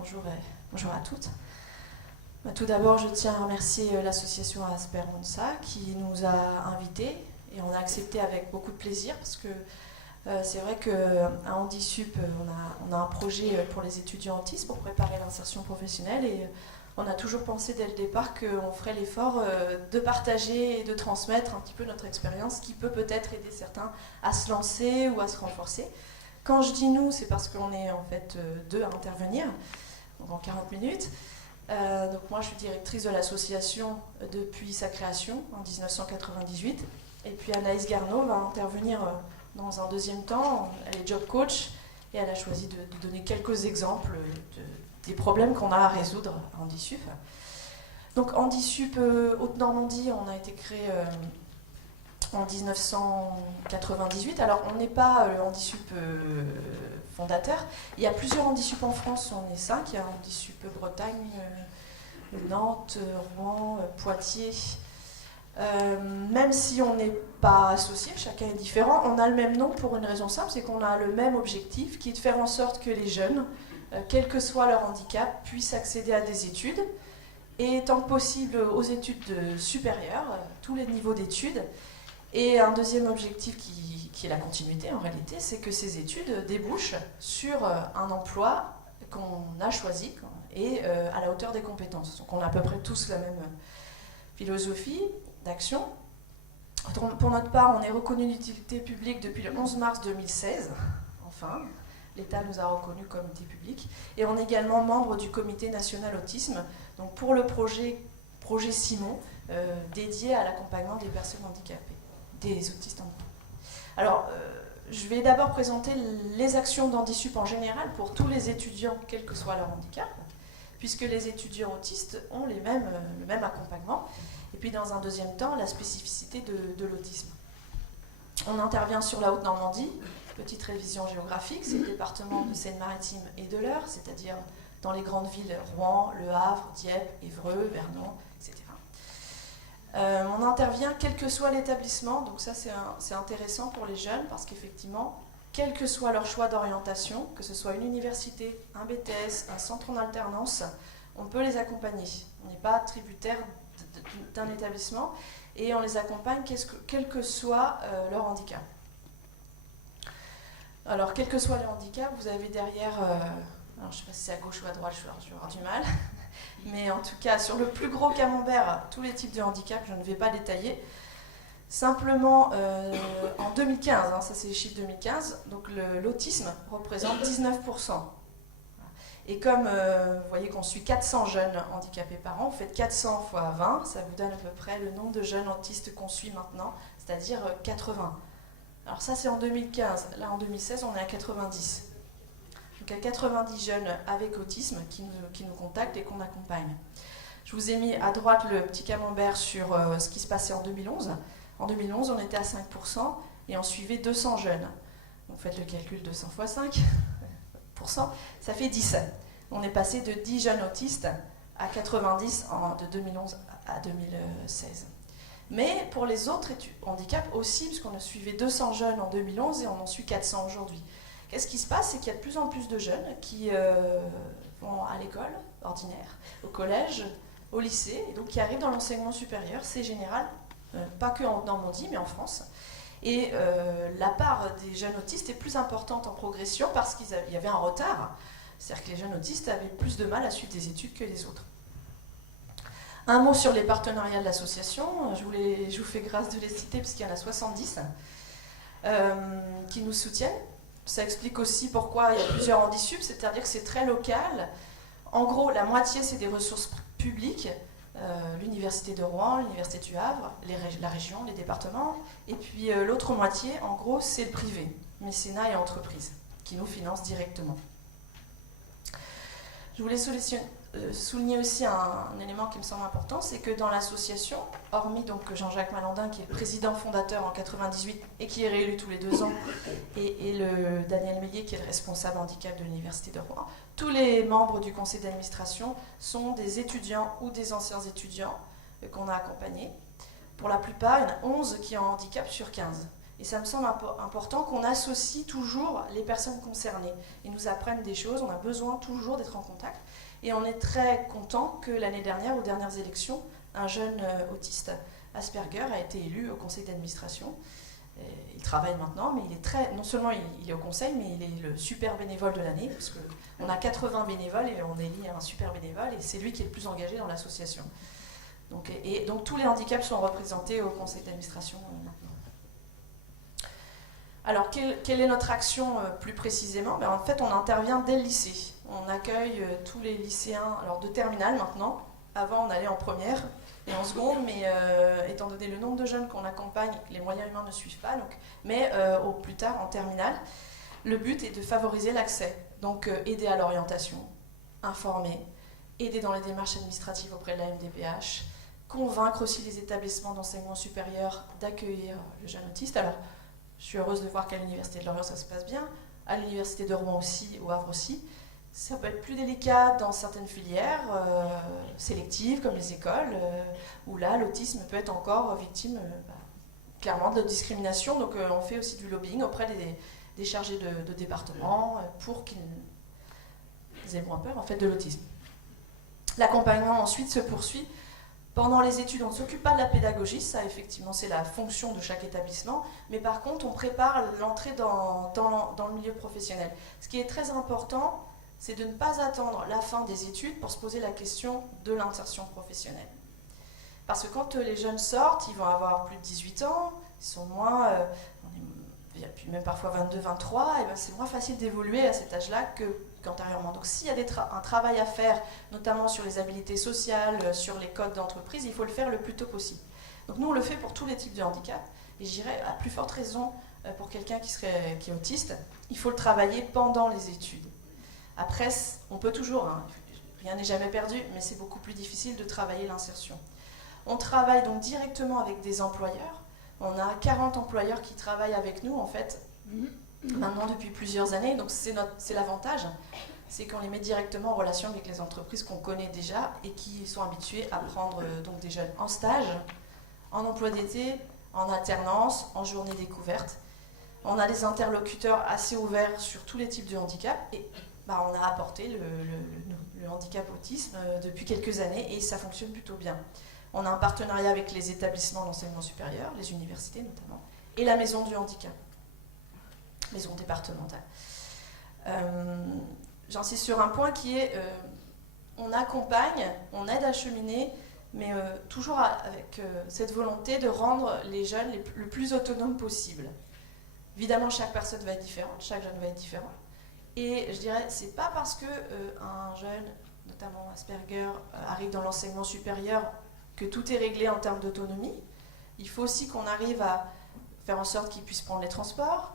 bonjour à toutes. Tout d'abord, je tiens à remercier l'association Asper Monza qui nous a invités et on a accepté avec beaucoup de plaisir parce que c'est vrai qu'à HandiSup, on a un projet pour les étudiants autistes pour préparer l'insertion professionnelle et on a toujours pensé dès le départ qu'on ferait l'effort de partager et de transmettre un petit peu notre expérience qui peut peut-être aider certains à se lancer ou à se renforcer. Quand je dis nous, c'est parce qu'on est en fait deux à intervenir, donc en 40 minutes. Donc moi, je suis directrice de l'association depuis sa création en 1998. Et puis Anaïs Garneau va intervenir dans un deuxième temps. Elle est job coach et elle a choisi de donner quelques exemples des problèmes qu'on a à résoudre à HandiSup. Donc HandiSup Haute-Normandie, on a été créé en 1998. Alors on n'est pas le HandiSup fondateur. Il y a plusieurs HandiSup en France, on est 5. Il y a HandiSup Bretagne, Nantes, Rouen, Poitiers. Même si on n'est pas associé, chacun est différent, on a le même nom pour une raison simple, c'est qu'on a le même objectif qui est de faire en sorte que les jeunes, quel que soit leur handicap, puissent accéder à des études et tant que possible aux études supérieures, tous les niveaux d'études. Et un deuxième objectif qui est la continuité en réalité, c'est que ces études débouchent sur un emploi qu'on a choisi et à la hauteur des compétences. Donc on a à peu près tous la même philosophie d'action. Pour notre part, on est reconnu d'utilité publique depuis le 11 mars 2016. Enfin, l'État nous a reconnus comme utilité publique. Et on est également membre du Comité national autisme, donc pour le projet Simon, dédié à l'accompagnement des personnes handicapées, des autistes handicapés. Alors, je vais d'abord présenter les actions d'HandiSup en général pour tous les étudiants, quel que soit leur handicap, puisque les étudiants autistes ont le même accompagnement. Et puis dans un deuxième temps, la spécificité de l'autisme. On intervient sur la Haute-Normandie, petite révision géographique, c'est le département de Seine-Maritime et de l'Eure, c'est-à-dire dans les grandes villes Rouen, Le Havre, Dieppe, Évreux, Vernon, etc. On intervient quel que soit l'établissement, donc ça c'est intéressant pour les jeunes parce qu'effectivement, quel que soit leur choix d'orientation, que ce soit une université, un BTS, un centre en alternance, on peut les accompagner. On n'est pas tributaire d'un établissement et on les accompagne quel que soit leur handicap. Alors, quel que soit le handicap, vous avez derrière, alors je ne sais pas si c'est à gauche ou à droite, je vais avoir du mal, mais en tout cas, sur le plus gros camembert, tous les types de handicap, je ne vais pas détailler. Simplement, en 2015, ça c'est les chiffres 2015, donc l'autisme représente 19%. Et comme vous voyez qu'on suit 400 jeunes handicapés par an, vous faites 400 fois 20, ça vous donne à peu près le nombre de jeunes autistes qu'on suit maintenant, c'est-à-dire 80. Alors ça c'est en 2015, là en 2016 on est à 90. Donc il y a 90 jeunes avec autisme qui nous contactent et qu'on accompagne. Je vous ai mis à droite le petit camembert sur ce qui se passait en 2011. En 2011 on était à 5% et on suivait 200 jeunes. Donc faites le calcul, 200 fois 5, ça fait 10. On est passé de 10 jeunes autistes à 90 de 2011 à 2016. Mais pour les autres handicaps aussi, puisqu'on a suivi 200 jeunes en 2011 et on en suit 400 aujourd'hui. Qu'est-ce qui se passe? C'est qu'il y a de plus en plus de jeunes qui vont à l'école ordinaire, au collège, au lycée, et donc qui arrivent dans l'enseignement supérieur. C'est général, pas que en Normandie, mais en France. Et la part des jeunes autistes est plus importante en progression parce qu'il y avait un retard. C'est-à-dire que les jeunes autistes avaient plus de mal à suivre des études que les autres. Un mot sur les partenariats de l'association. Je vous fais grâce de les citer parce qu'il y en a 70 qui nous soutiennent. Ça explique aussi pourquoi il y a plusieurs HandiSup, c'est-à-dire que c'est très local. En gros, la moitié, c'est des ressources publiques. L'université de Rouen, l'université du Havre, la région, les départements, et puis l'autre moitié, en gros, c'est le privé, mécénat et entreprises, qui nous financent directement. Je voulais souligner aussi un élément qui me semble important, c'est que dans l'association, hormis donc Jean-Jacques Malandin, qui est président fondateur en 98 et qui est réélu tous les 2 ans, et le Daniel Mélier, qui est le responsable handicap de l'université de Rouen, tous les membres du conseil d'administration sont des étudiants ou des anciens étudiants qu'on a accompagnés. Pour la plupart, il y en a 11 qui ont un handicap sur 15. Et ça me semble important qu'on associe toujours les personnes concernées. Ils nous apprennent des choses, on a besoin toujours d'être en contact. Et on est très content que l'année dernière, aux dernières élections, un jeune autiste Asperger a été élu au conseil d'administration. Il travaille maintenant, mais il est non seulement il est au conseil, mais il est le super bénévole de l'année, parce qu'on a 80 bénévoles et on élit un super bénévole, et c'est lui qui est le plus engagé dans l'association. Donc tous les handicaps sont représentés au conseil d'administration maintenant. Alors, quelle est notre action plus précisément? En fait, on intervient dès le lycée. On accueille tous les lycéens de terminale maintenant. Avant, on allait en première et en seconde, mais étant donné le nombre de jeunes qu'on accompagne, les moyens humains ne suivent pas, mais au plus tard en terminale. Le but est de favoriser l'accès, donc aider à l'orientation, informer, aider dans les démarches administratives auprès de la MDPH, convaincre aussi les établissements d'enseignement supérieur d'accueillir le jeune autiste. Alors, je suis heureuse de voir qu'à l'Université de Lorient, ça se passe bien, à l'Université de Rouen aussi, au Havre aussi. Ça peut être plus délicat dans certaines filières sélectives, comme les écoles, où là, l'autisme peut être encore victime clairement de discrimination. Donc, on fait aussi du lobbying auprès des chargés de département pour qu'ils aient moins peur en fait, de l'autisme. L'accompagnement ensuite se poursuit. Pendant les études, on ne s'occupe pas de la pédagogie, ça effectivement c'est la fonction de chaque établissement, mais par contre on prépare l'entrée dans le milieu professionnel. Ce qui est très important, c'est de ne pas attendre la fin des études pour se poser la question de l'insertion professionnelle. Parce que quand les jeunes sortent, ils vont avoir plus de 18 ans, ils sont moins, même parfois 22, 23, et c'est moins facile d'évoluer à cet âge-là qu'antérieurement. Donc s'il y a un travail à faire, notamment sur les habiletés sociales, sur les codes d'entreprise, il faut le faire le plus tôt possible. Donc nous, on le fait pour tous les types de handicap, et je dirais à plus forte raison pour quelqu'un qui est autiste, il faut le travailler pendant les études. Après, on peut toujours, rien n'est jamais perdu, mais c'est beaucoup plus difficile de travailler l'insertion. On travaille donc directement avec des employeurs. On a 40 employeurs qui travaillent avec nous, en fait, maintenant depuis plusieurs années. Donc c'est l'avantage, c'est qu'on les met directement en relation avec les entreprises qu'on connaît déjà et qui sont habituées à prendre donc des jeunes en stage, en emploi d'été, en alternance, en journée découverte. On a des interlocuteurs assez ouverts sur tous les types de handicap et on a apporté le handicap autisme depuis quelques années et ça fonctionne plutôt bien. On a un partenariat avec les établissements d'enseignement supérieur, les universités notamment, et la maison du handicap, maison départementale. J'insiste sur un point qui est, on accompagne, on aide à cheminer, mais toujours avec cette volonté de rendre les jeunes le plus autonomes possible. Évidemment, chaque personne va être différente, chaque jeune va être différent. Et je dirais, c'est pas parce qu'un jeune, notamment Asperger, arrive dans l'enseignement supérieur que tout est réglé en termes d'autonomie. Il faut aussi qu'on arrive à faire en sorte qu'il puisse prendre les transports,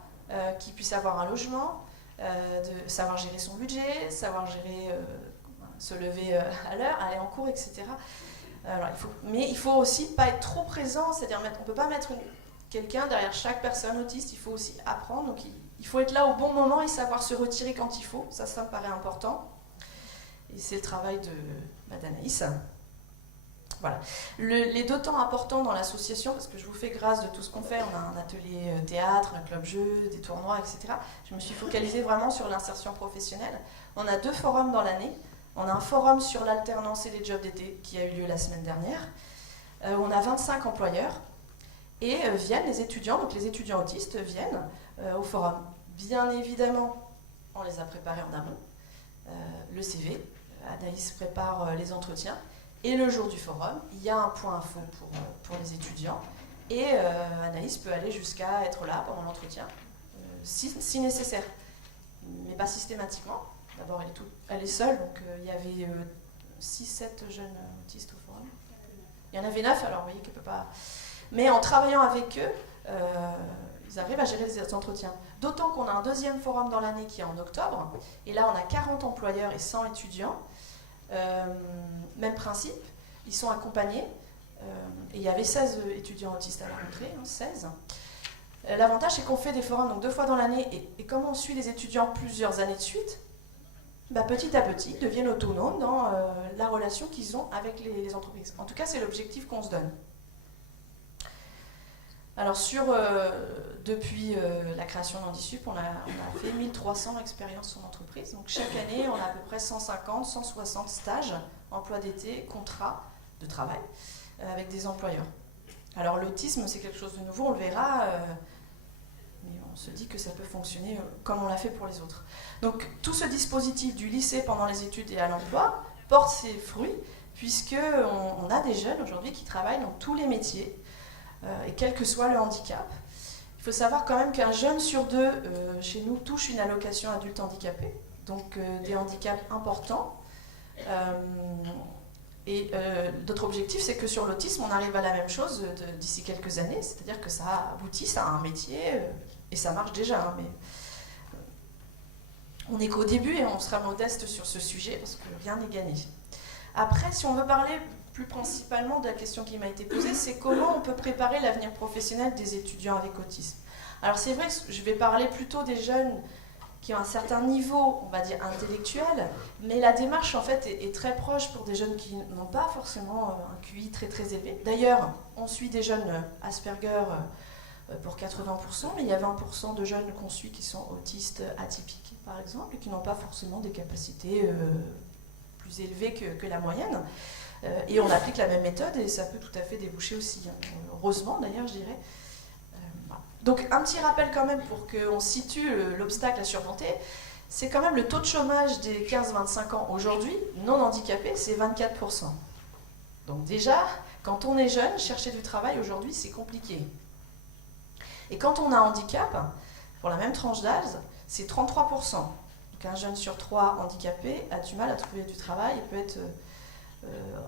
qu'il puisse avoir un logement, de savoir gérer son budget, savoir gérer, se lever à l'heure, aller en cours, etc. Alors, mais il faut aussi pas être trop présent, c'est-à-dire on ne peut pas mettre quelqu'un derrière chaque personne autiste, il faut aussi apprendre, donc il faut être là au bon moment et savoir se retirer quand il faut, ça me paraît important. Et c'est le travail d'Anaïs. Voilà. Les deux temps importants dans l'association, parce que je vous fais grâce de tout ce qu'on fait, on a un atelier théâtre, un club jeu, des tournois, etc. Je me suis focalisée vraiment sur l'insertion professionnelle. On a 2 forums dans l'année. On a un forum sur l'alternance et les jobs d'été qui a eu lieu la semaine dernière. On a 25 employeurs et viennent les étudiants, donc les étudiants autistes viennent au forum. Bien évidemment, on les a préparés en amont. Le CV, Anaïs prépare les entretiens. Et le jour du forum, il y a un point info pour les étudiants. Et Anaïs peut aller jusqu'à être là pendant l'entretien, si nécessaire. Mais pas systématiquement. D'abord, elle est seule, donc il y avait 6-7 jeunes autistes au forum. Il y en avait 9, alors vous voyez qu'elle ne peut pas... Mais en travaillant avec eux, ils arrivent à gérer les entretiens. D'autant qu'on a un 2e forum dans l'année qui est en octobre. Et là, on a 40 employeurs et 100 étudiants. Même principe, ils sont accompagnés et il y avait 16 étudiants autistes à la rentrée, 16. L'avantage c'est qu'on fait des forums donc 2 fois dans l'année et comme on suit les étudiants plusieurs années de suite, petit à petit ils deviennent autonomes dans la relation qu'ils ont avec les entreprises. En tout cas c'est l'objectif qu'on se donne. Alors depuis la création d'Handisup, on a fait 1300 expériences en entreprise. Donc chaque année, on a à peu près 150, 160 stages, emploi d'été, contrats de travail avec des employeurs. Alors l'autisme, c'est quelque chose de nouveau, on le verra, mais on se dit que ça peut fonctionner comme on l'a fait pour les autres. Donc tout ce dispositif du lycée pendant les études et à l'emploi porte ses fruits, puisqu'on a des jeunes aujourd'hui qui travaillent dans tous les métiers, et quel que soit le handicap. Il faut savoir quand même qu'un jeune sur deux chez nous touche une allocation adulte handicapé, donc des handicaps importants. Et notre objectif, c'est que sur l'autisme, on arrive à la même chose d'ici quelques années, c'est-à-dire que ça aboutisse à un métier, et ça marche déjà, hein, mais on n'est qu'au début et on sera modeste sur ce sujet parce que rien n'est gagné. Après, si on veut parler plus principalement de la question qui m'a été posée, c'est comment on peut préparer l'avenir professionnel des étudiants avec autisme. Alors c'est vrai que je vais parler plutôt des jeunes qui ont un certain niveau, on va dire, intellectuel, mais la démarche en fait est très proche pour des jeunes qui n'ont pas forcément un QI très très élevé. D'ailleurs, on suit des jeunes Asperger pour 80%, mais il y a 20% de jeunes qu'on suit qui sont autistes atypiques, par exemple, et qui n'ont pas forcément des capacités plus élevées que la moyenne. Et on applique la même méthode et ça peut tout à fait déboucher aussi, hein. Heureusement d'ailleurs, je dirais. Voilà. Donc un petit rappel quand même pour qu'on situe l'obstacle à surmonter, c'est quand même le taux de chômage des 15-25 ans aujourd'hui, non handicapés, c'est 24%. Donc déjà, quand on est jeune, chercher du travail aujourd'hui, c'est compliqué. Et quand on a un handicap, pour la même tranche d'âge, c'est 33%. Donc un jeune sur 3 handicapé a du mal à trouver du travail et peut être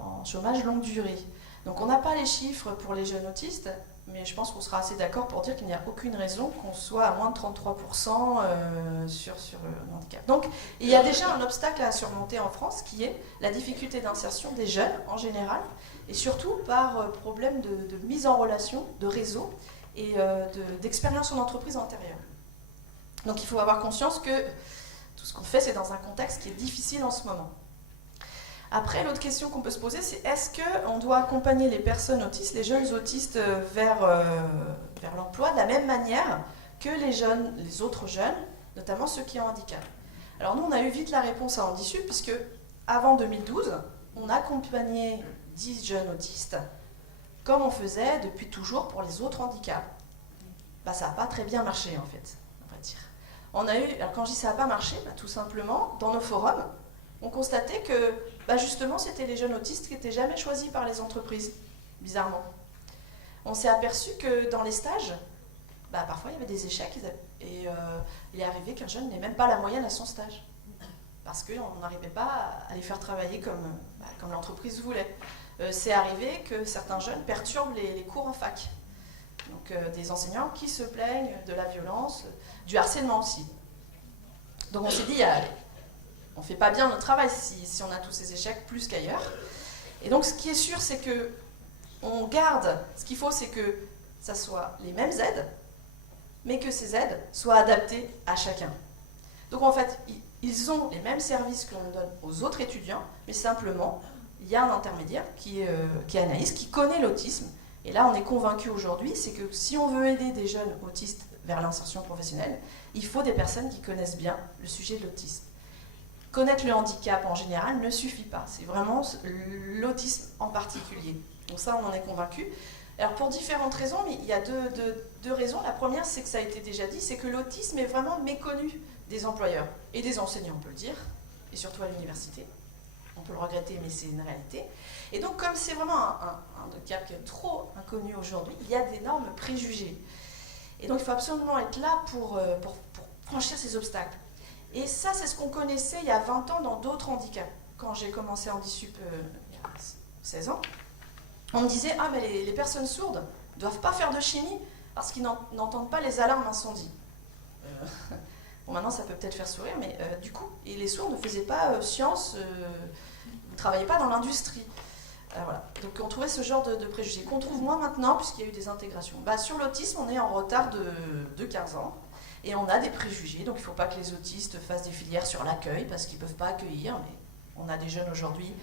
en chômage longue durée. Donc on n'a pas les chiffres pour les jeunes autistes, mais je pense qu'on sera assez d'accord pour dire qu'il n'y a aucune raison qu'on soit à moins de 33% sur le handicap. Donc il y a déjà un obstacle à surmonter en France qui est la difficulté d'insertion des jeunes en général, et surtout par problème de mise en relation, de réseau et d'expérience en entreprise antérieure. Donc il faut avoir conscience que tout ce qu'on fait, c'est dans un contexte qui est difficile en ce moment. Après, l'autre question qu'on peut se poser, c'est est-ce qu'on doit accompagner les personnes autistes, les jeunes autistes vers l'emploi de la même manière que les autres jeunes, notamment ceux qui ont un handicap. Alors nous, on a eu vite la réponse à Handisup, puisque avant 2012, on accompagnait 10 jeunes autistes, comme on faisait depuis toujours pour les autres handicaps. Bah, ça n'a pas très bien marché, en fait, on va dire. Alors quand je dis ça n'a pas marché, tout simplement, dans nos forums, on constatait que justement, c'était les jeunes autistes qui n'étaient jamais choisis par les entreprises, bizarrement. On s'est aperçu que dans les stages, parfois il y avait des échecs et il est arrivé qu'un jeune n'ait même pas la moyenne à son stage, parce qu'on n'arrivait pas à les faire travailler comme l'entreprise voulait. C'est arrivé que certains jeunes perturbent les cours en fac. Donc des enseignants qui se plaignent de la violence, du harcèlement aussi. Donc on s'est dit, on ne fait pas bien notre travail si on a tous ces échecs plus qu'ailleurs. Et donc ce qui est sûr, c'est que on garde, ce qu'il faut, c'est que ça soit les mêmes aides, mais que ces aides soient adaptées à chacun. Donc en fait, ils ont les mêmes services que l'on donne aux autres étudiants, mais simplement, il y a un intermédiaire qui est Anaïs, qui connaît l'autisme. Et là, on est convaincu aujourd'hui, c'est que si on veut aider des jeunes autistes vers l'insertion professionnelle, il faut des personnes qui connaissent bien le sujet de l'autisme. Connaître le handicap en général ne suffit pas, c'est vraiment l'autisme en particulier. Donc ça, on en est convaincu. Alors pour différentes raisons, mais il y a deux raisons. La première, c'est que ça a été déjà dit, c'est que l'autisme est vraiment méconnu des employeurs et des enseignants, on peut le dire, et surtout à l'université. On peut le regretter, mais c'est une réalité. Et donc comme c'est vraiment un handicap qui est trop inconnu aujourd'hui, il y a d'énormes préjugés. Et donc il faut absolument être là pour franchir ces obstacles. Et ça, c'est ce qu'on connaissait il y a 20 ans dans d'autres handicaps. Quand j'ai commencé Handisup il y a 16 ans, on me disait « Ah, mais les personnes sourdes ne doivent pas faire de chimie parce qu'ils n'entendent pas les alarmes incendie. » Bon, maintenant, ça peut peut-être faire sourire, mais du coup, et les sourds ne faisaient pas sciences, ne travaillaient pas dans l'industrie. Voilà. Donc on trouvait ce genre de préjugés qu'on trouve moins maintenant puisqu'il y a eu des intégrations. Sur l'autisme, on est en retard de 15 ans. Et on a des préjugés, donc il ne faut pas que les autistes fassent des filières sur l'accueil parce qu'ils ne peuvent pas accueillir, mais on a des jeunes aujourd'hui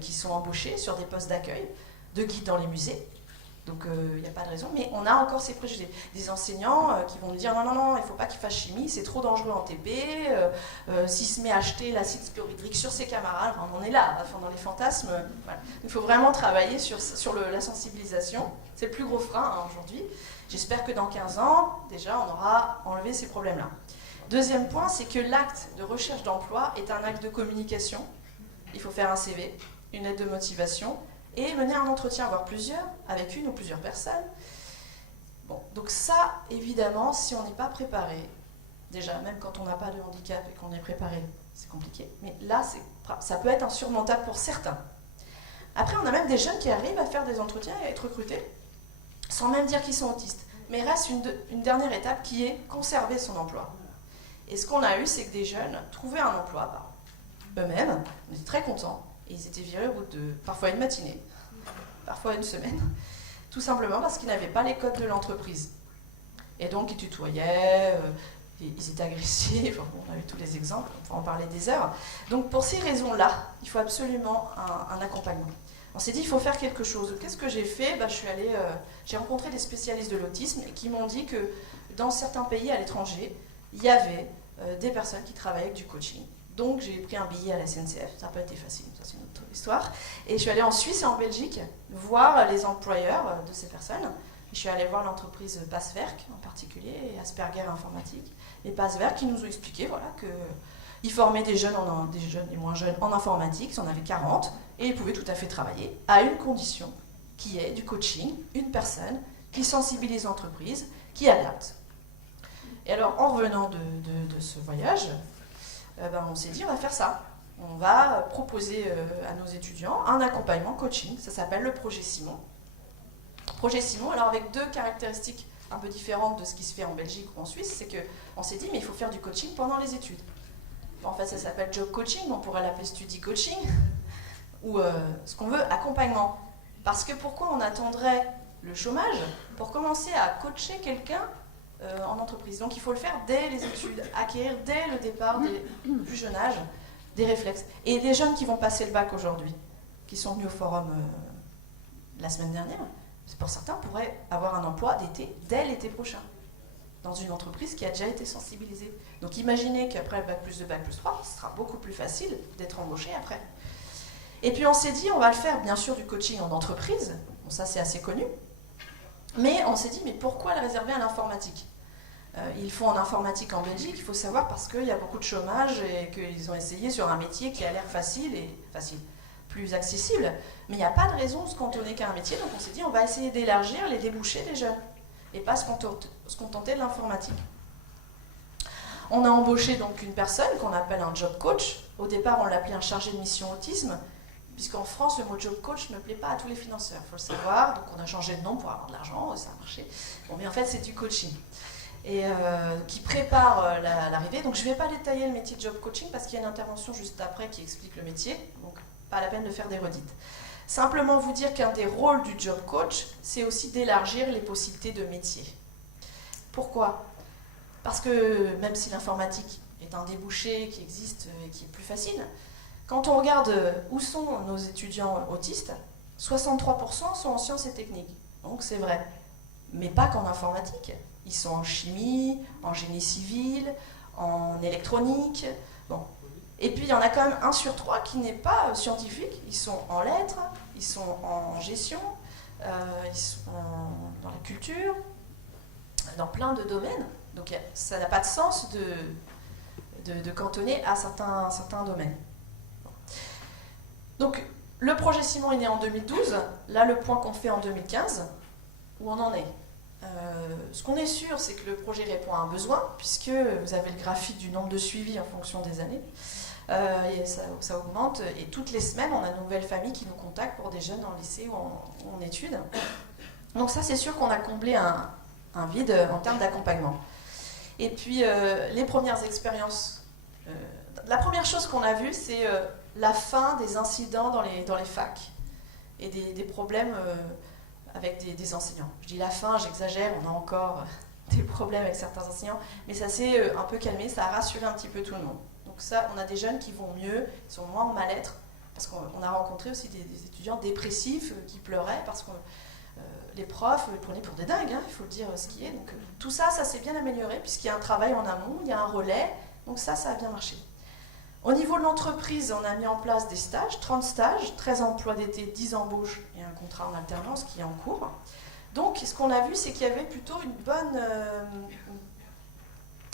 qui sont embauchés sur des postes d'accueil, de guides dans les musées. Donc il n'y a pas de raison, mais on a encore ces préjugés. Des enseignants qui vont nous dire non, il ne faut pas qu'il fasse chimie, c'est trop dangereux en TP, s'il se met à acheter l'acide chlorhydrique sur ses camarades, enfin, on en est là, enfin, dans les fantasmes. Voilà. Il faut vraiment travailler sur la sensibilisation, c'est le plus gros frein aujourd'hui. J'espère que dans 15 ans, déjà, on aura enlevé ces problèmes-là. Deuxième point, c'est que l'acte de recherche d'emploi est un acte de communication. Il faut faire un CV, une lettre de motivation, et mener un entretien, voire plusieurs, avec une ou plusieurs personnes. Bon, donc ça, évidemment, si on n'est pas préparé, déjà, même quand on n'a pas de handicap et qu'on est préparé, c'est compliqué, mais là, ça peut être insurmontable pour certains. Après, on a même des jeunes qui arrivent à faire des entretiens et à être recrutés, sans même dire qu'ils sont autistes. Mais il reste une dernière étape qui est conserver son emploi. Et ce qu'on a eu, c'est que des jeunes trouvaient un emploi par eux-mêmes, on était très contents, et ils étaient virés au bout de parfois une matinée, parfois une semaine, tout simplement parce qu'ils n'avaient pas les codes de l'entreprise. Et donc ils tutoyaient, ils étaient agressifs, enfin, on avait tous les exemples, on peut en parler des heures. Donc pour ces raisons-là, il faut absolument un accompagnement. On s'est dit il faut faire quelque chose. Qu'est-ce que j'ai fait ? J'ai rencontré des spécialistes de l'autisme qui m'ont dit que dans certains pays à l'étranger, il y avait des personnes qui travaillaient avec du coaching. Donc j'ai pris un billet à la SNCF, ça n'a pas été facile, ça c'est une autre histoire. Et je suis allée en Suisse et en Belgique voir les employeurs de ces personnes. Je suis allée voir l'entreprise Passwerk en particulier et Asperger Informatique. Et Passwerk qui nous ont expliqué voilà, qu'ils formaient des jeunes et moins jeunes en informatique, ils en avaient 40, et ils pouvaient tout à fait travailler à une condition qui est du coaching, une personne qui sensibilise l'entreprise, qui adapte. Et alors en revenant de ce voyage, on s'est dit on va faire ça. On va proposer à nos étudiants un accompagnement coaching, ça s'appelle le projet Simon. Projet Simon, alors avec deux caractéristiques un peu différentes de ce qui se fait en Belgique ou en Suisse, c'est qu'on s'est dit mais il faut faire du coaching pendant les études. En fait ça s'appelle job coaching, on pourrait l'appeler study coaching, ou ce qu'on veut, accompagnement. Parce que pourquoi on attendrait le chômage pour commencer à coacher quelqu'un en entreprise. Donc il faut le faire dès les études, acquérir dès le départ, dès le plus jeune âge, des réflexes. Et les jeunes qui vont passer le bac aujourd'hui, qui sont venus au forum la semaine dernière, pour certains pourraient avoir un emploi d'été dès l'été prochain, dans une entreprise qui a déjà été sensibilisée. Donc imaginez qu'après le bac plus 2, bac plus 3, ce sera beaucoup plus facile d'être embauché après. Et puis on s'est dit, on va le faire bien sûr du coaching en entreprise, bon, ça c'est assez connu, mais on s'est dit, mais pourquoi le réserver à l'informatique ? Ils font en informatique en Belgique, il faut savoir, parce qu'il y a beaucoup de chômage et qu'ils ont essayé sur un métier qui a l'air facile, plus accessible. Mais il n'y a pas de raison de se cantonner qu'à un métier, donc on s'est dit on va essayer d'élargir les débouchés des jeunes et pas se contenter de l'informatique. On a embauché donc une personne qu'on appelle un job coach. Au départ, on l'appelait un chargé de mission autisme, puisqu'en France, le mot job coach ne plaît pas à tous les financeurs, il faut le savoir. Donc on a changé de nom pour avoir de l'argent, ça a marché. Bon, mais en fait, c'est du coaching. Et qui prépare l'arrivée. Donc je ne vais pas détailler le métier de job coaching parce qu'il y a une intervention juste après qui explique le métier, donc pas la peine de faire des redites. Simplement vous dire qu'un des rôles du job coach, c'est aussi d'élargir les possibilités de métier. Pourquoi ? Parce que même si l'informatique est un débouché qui existe et qui est plus facile, quand on regarde où sont nos étudiants autistes, 63% sont en sciences et techniques. Donc c'est vrai, mais pas qu'en informatique. Ils sont en chimie, en génie civil, en électronique. Bon. Et puis il y en a quand même 1 sur 3 qui n'est pas scientifique. Ils sont en lettres, ils sont en gestion, ils sont dans la culture, dans plein de domaines. Donc ça n'a pas de sens de cantonner à certains domaines. Bon. Donc le projet Simon est né en 2012. Là, le point qu'on fait en 2015, où on en est. Ce qu'on est sûr, c'est que le projet répond à un besoin, puisque vous avez le graphique du nombre de suivis en fonction des années. Et ça augmente, et toutes les semaines, on a de nouvelles familles qui nous contactent pour des jeunes en lycée ou en études. Donc ça, c'est sûr qu'on a comblé un vide en termes d'accompagnement. Et puis, les premières expériences. La première chose qu'on a vue, c'est la fin des incidents dans les facs et des problèmes avec des enseignants. Je dis la fin, j'exagère, on a encore des problèmes avec certains enseignants, mais ça s'est un peu calmé, ça a rassuré un petit peu tout le monde. Donc ça, on a des jeunes qui vont mieux, qui sont moins en mal-être, parce qu'on a rencontré aussi des étudiants dépressifs qui pleuraient parce que les profs le prenaient pour des dingues, hein, il faut le dire ce qui est. Donc tout ça, ça s'est bien amélioré puisqu'il y a un travail en amont, il y a un relais, donc ça a bien marché. Au niveau de l'entreprise, on a mis en place des stages, 30 stages, 13 emplois d'été, 10 embauches et un contrat en alternance qui est en cours. Donc ce qu'on a vu, c'est qu'il y avait plutôt une bonne...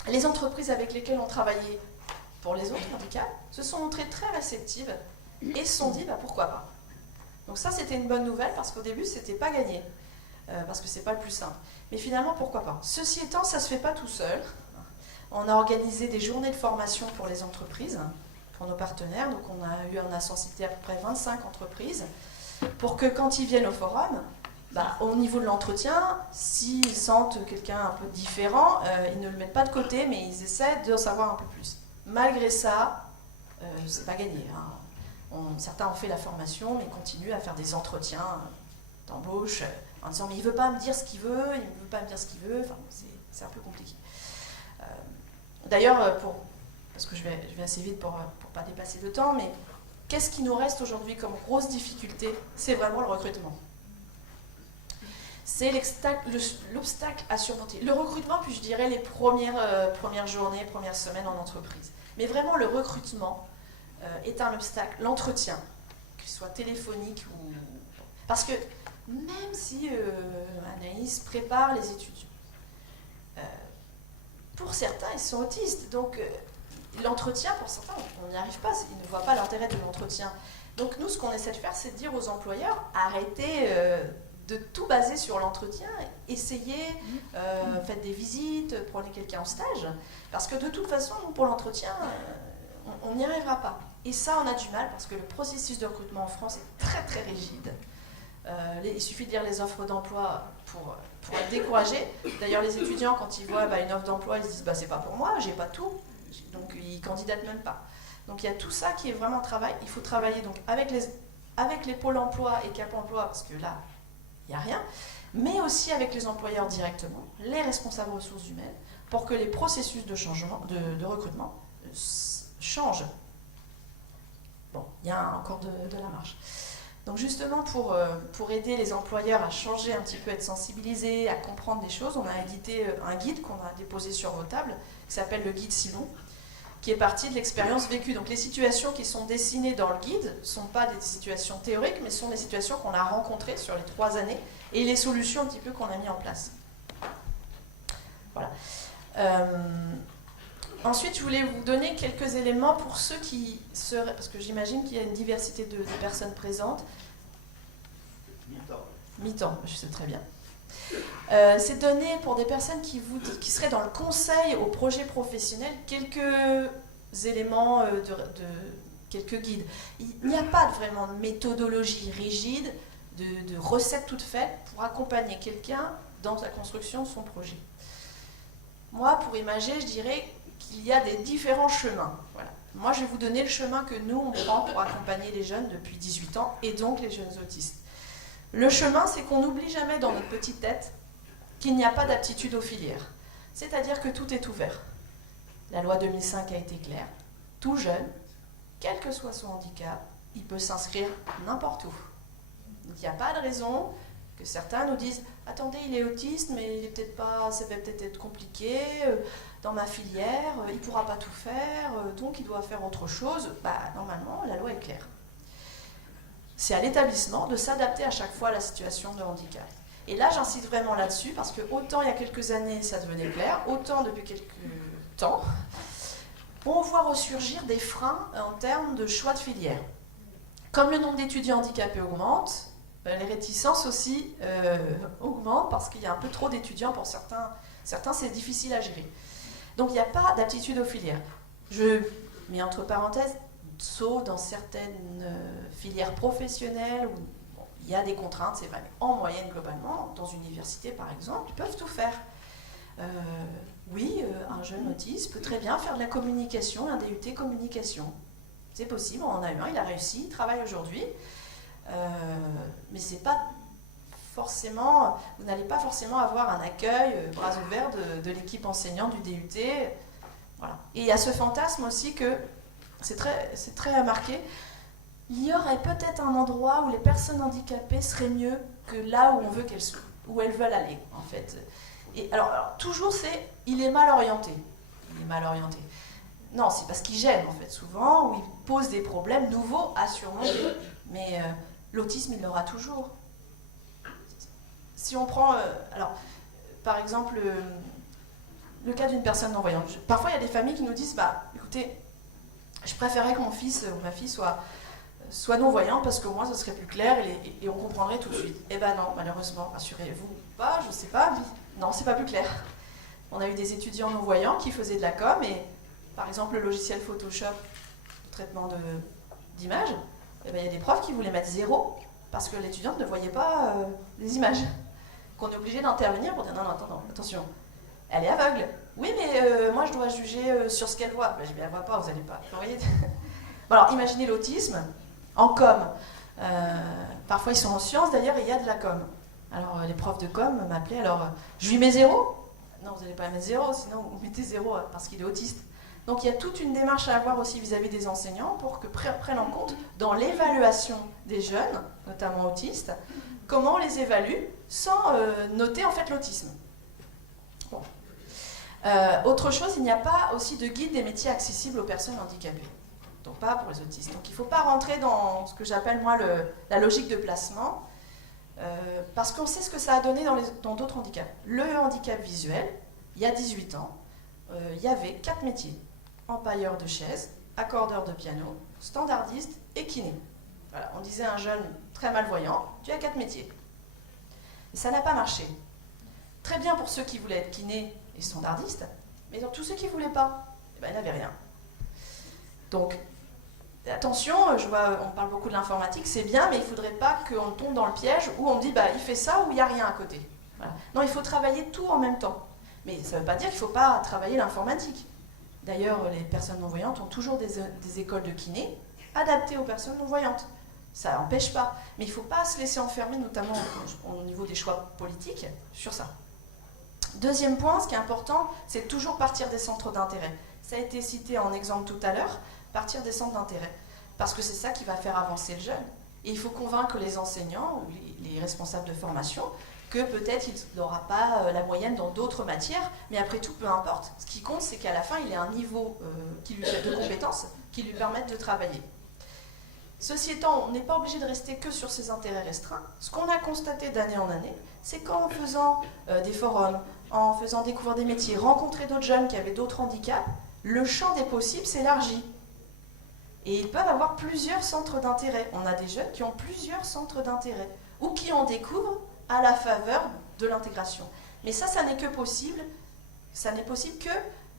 Les entreprises avec lesquelles on travaillait pour les autres handicaps se sont montrées très réceptives et se sont dit pourquoi pas. Donc ça, c'était une bonne nouvelle parce qu'au début, c'était pas gagné, parce que c'est pas le plus simple. Mais finalement, pourquoi pas. Ceci étant, ça se fait pas tout seul. On a organisé des journées de formation pour les entreprises, pour nos partenaires. Donc on a censité à peu près 25 entreprises pour que quand ils viennent au forum, au niveau de l'entretien, s'ils sentent quelqu'un un peu différent, ils ne le mettent pas de côté, mais ils essaient de savoir un peu plus. Malgré ça, c'est pas gagné, hein. Certains ont fait la formation, mais continuent à faire des entretiens d'embauche en disant mais il ne veut pas me dire ce qu'il veut, il ne veut pas me dire ce qu'il veut, enfin, c'est un peu compliqué. D'ailleurs, parce que je vais assez vite pour ne pas dépasser le temps, mais qu'est-ce qui nous reste aujourd'hui comme grosse difficulté? C'est vraiment le recrutement. C'est l'obstacle à surmonter. Le recrutement, puis je dirais les premières journées, premières semaines en entreprise. Mais vraiment, le recrutement est un obstacle. L'entretien, qu'il soit téléphonique ou... Parce que même si Anaïs prépare les étudiants, pour certains, ils sont autistes. Donc, l'entretien, pour certains, on n'y arrive pas. Ils ne voient pas l'intérêt de l'entretien. Donc, nous, ce qu'on essaie de faire, c'est de dire aux employeurs, arrêtez de tout baser sur l'entretien, essayez, faites des visites, prenez quelqu'un en stage. Parce que de toute façon, nous, pour l'entretien, on n'y arrivera pas. Et ça, on a du mal, parce que le processus de recrutement en France est très, très rigide. Il suffit de lire les offres d'emploi pour être découragé. D'ailleurs, les étudiants, quand ils voient une offre d'emploi, ils se disent c'est pas pour moi, j'ai pas tout. Donc, ils candidatent même pas. Donc, il y a tout ça qui est vraiment travail. Il faut travailler donc, avec les pôles emploi et Cap emploi, parce que là, il n'y a rien, mais aussi avec les employeurs directement, les responsables ressources humaines, pour que les processus de changement, de recrutement changent. Bon, il y a encore de la marge. Donc justement, pour aider les employeurs à changer un petit peu, être sensibilisés, à comprendre des choses, on a édité un guide qu'on a déposé sur vos tables, qui s'appelle le guide Simon, qui est parti de l'expérience vécue. Donc les situations qui sont dessinées dans le guide ne sont pas des situations théoriques, mais sont des situations qu'on a rencontrées sur les 3 années et les solutions un petit peu qu'on a mis en place. Voilà. Ensuite, je voulais vous donner quelques éléments pour ceux qui seraient, parce que j'imagine qu'il y a une diversité de personnes présentes. Mi-temps, je sais très bien. C'est donné pour des personnes qui seraient dans le conseil au projet professionnel quelques éléments, quelques guides. Il n'y a pas vraiment de méthodologie rigide, de recettes toutes faites pour accompagner quelqu'un dans la construction de son projet. Moi, pour imager, je dirais qu'il y a des différents chemins. Voilà. Moi, je vais vous donner le chemin que nous, on prend pour accompagner les jeunes depuis 18 ans, et donc les jeunes autistes. Le chemin, c'est qu'on n'oublie jamais dans notre petite tête qu'il n'y a pas d'aptitude aux filières. C'est-à-dire que tout est ouvert. La loi 2005 a été claire. Tout jeune, quel que soit son handicap, il peut s'inscrire n'importe où. Donc, il n'y a pas de raison que certains nous disent « Attendez, il est autiste, mais il est peut-être pas, ça va peut-être être compliqué dans ma filière, il ne pourra pas tout faire, donc il doit faire autre chose. » Normalement, la loi est claire. C'est à l'établissement de s'adapter à chaque fois à la situation de handicap. Et là, j'insiste vraiment là-dessus, parce que autant il y a quelques années, ça devenait clair, autant depuis quelques temps, on voit ressurgir des freins en termes de choix de filière. Comme le nombre d'étudiants handicapés augmente, les réticences aussi augmentent, parce qu'il y a un peu trop d'étudiants pour certains. Certains, c'est difficile à gérer. Donc, il n'y a pas d'aptitude aux filières. Je mets entre parenthèses, sauf dans certaines filières professionnelles où il y a des contraintes, c'est vrai, mais en moyenne, globalement, dans une université, par exemple, ils peuvent tout faire. Oui, un jeune autiste peut très bien faire de la communication, un DUT communication. C'est possible, on en a eu un, il a réussi, il travaille aujourd'hui. Mais c'est pas forcément, vous n'allez pas forcément avoir un accueil bras ouverts de l'équipe enseignante du DUT. Voilà. Et il y a ce fantasme aussi que, c'est très marqué, il y aurait peut-être un endroit où les personnes handicapées seraient mieux que là où on veut qu'elles soient. où elles veulent aller, en fait. Et alors toujours, il est mal orienté. Il est mal orienté. Non, c'est parce qu'il gêne, en fait, souvent, ou il pose des problèmes nouveaux à surmonter. Mais l'autisme, il l'aura toujours. Si on prend, par exemple, le cas d'une personne non-voyante. Parfois, il y a des familles qui nous disent, écoutez, je préférerais que mon fils ou ma fille soit non-voyant parce que moi, ce serait plus clair et on comprendrait tout de suite. Eh ben non, malheureusement, rassurez-vous pas, je sais pas, mais non, c'est pas plus clair. On a eu des étudiants non-voyants qui faisaient de la com et, par exemple, le logiciel Photoshop, le traitement d'images, eh ben, il y a des profs qui voulaient mettre 0 parce que l'étudiante ne voyait pas les images. Qu'on est obligé d'intervenir pour dire non, attention, elle est aveugle. Oui, mais moi je dois juger sur ce qu'elle voit. Ben, je ne la vois pas, vous n'allez pas. Vous voyez. Bon, alors imaginez l'autisme en com. Parfois ils sont en sciences d'ailleurs et il y a de la com. Alors les profs de com m'appelaient, alors je lui mets 0 ? Non, vous n'allez pas mettre 0, sinon vous mettez 0 parce qu'il est autiste. Donc il y a toute une démarche à avoir aussi vis-à-vis des enseignants pour que prennent en compte dans l'évaluation des jeunes, notamment autistes, comment on les évalue sans noter en fait l'autisme. Bon. Autre chose, il n'y a pas aussi de guide des métiers accessibles aux personnes handicapées. Donc pas pour les autistes. Donc il ne faut pas rentrer dans ce que j'appelle moi la logique de placement, parce qu'on sait ce que ça a donné dans d'autres handicaps. Le handicap visuel, il y a 18 ans, il y avait 4 métiers. Empailleur de chaises, accordeur de piano, standardiste et kiné. Voilà, on disait à un jeune très malvoyant, tu as 4 métiers. Et ça n'a pas marché. Très bien pour ceux qui voulaient être kiné et standardiste, mais dans tous ceux qui ne voulaient pas, eh ben, il n'avait rien. Donc, attention, on parle beaucoup de l'informatique, c'est bien, mais il ne faudrait pas qu'on tombe dans le piège où on me dit, il fait ça ou il n'y a rien à côté. Voilà. Non, il faut travailler tout en même temps. Mais ça ne veut pas dire qu'il ne faut pas travailler l'informatique. D'ailleurs, les personnes non-voyantes ont toujours des écoles de kiné adaptées aux personnes non-voyantes. Ça n'empêche pas. Mais il ne faut pas se laisser enfermer, notamment au niveau des choix politiques, sur ça. Deuxième point, ce qui est important, c'est toujours partir des centres d'intérêt. Ça a été cité en exemple tout à l'heure, partir des centres d'intérêt. Parce que c'est ça qui va faire avancer le jeune. Et il faut convaincre les enseignants ou les responsables de formation que peut-être il n'aura pas la moyenne dans d'autres matières, mais après tout, peu importe. Ce qui compte, c'est qu'à la fin, il ait un niveau de compétences qui lui permette de travailler. Ceci étant, on n'est pas obligé de rester que sur ces intérêts restreints. Ce qu'on a constaté d'année en année, c'est qu'en faisant des forums, en faisant découvrir des métiers, rencontrer d'autres jeunes qui avaient d'autres handicaps, le champ des possibles s'élargit. Et ils peuvent avoir plusieurs centres d'intérêt. On a des jeunes qui ont plusieurs centres d'intérêt, ou qui en découvrent à la faveur de l'intégration. Mais ça n'est que possible, ça n'est possible que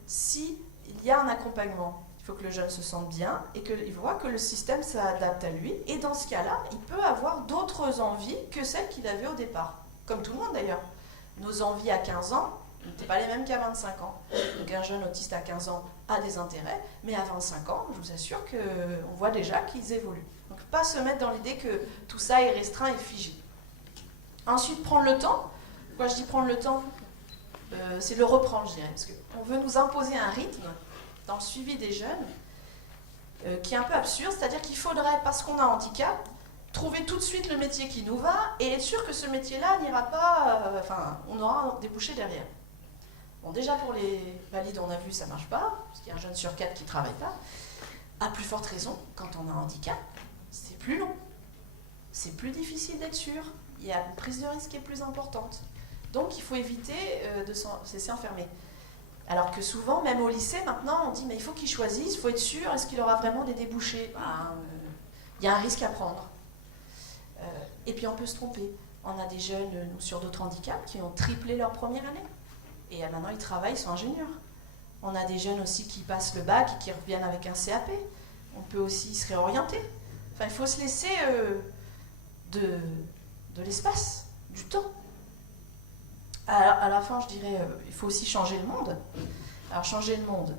s'il y a un accompagnement. Il faut que le jeune se sente bien et qu'il voit que le système s'adapte à lui. Et dans ce cas-là, il peut avoir d'autres envies que celles qu'il avait au départ. Comme tout le monde d'ailleurs. Nos envies à 15 ans n'étaient pas les mêmes qu'à 25 ans. Donc un jeune autiste à 15 ans a des intérêts, mais à 25 ans, je vous assure qu'on voit déjà qu'ils évoluent. Donc pas se mettre dans l'idée que tout ça est restreint et figé. Ensuite, prendre le temps. Pourquoi je dis prendre le temps ? C'est le reprendre, je dirais. Parce qu'on veut nous imposer un rythme dans le suivi des jeunes qui est un peu absurde. C'est-à-dire qu'il faudrait, parce qu'on a un handicap, trouver tout de suite le métier qui nous va et être sûr que ce métier-là n'ira pas... on aura un débouché derrière. Bon, déjà pour les valides, on a vu, ça ne marche pas, parce qu'il y a un jeune sur 4 qui ne travaille pas. À plus forte raison, quand on a un handicap, c'est plus long. C'est plus difficile d'être sûr. Il y a une prise de risque qui est plus importante. Donc il faut éviter de se laisser enfermer. Alors que souvent, même au lycée, maintenant, on dit mais il faut qu'il choisisse, il faut être sûr, est-ce qu'il aura vraiment des débouchés ? Il y a un risque à prendre. Et puis on peut se tromper. On a des jeunes, nous, sur d'autres handicaps, qui ont triplé leur première année. Et maintenant, ils travaillent, ils sont ingénieurs. On a des jeunes aussi qui passent le bac et qui reviennent avec un CAP. On peut aussi se réorienter. Enfin, il faut se laisser de l'espace, du temps. À la fin, je dirais, il faut aussi changer le monde. Alors, changer le monde,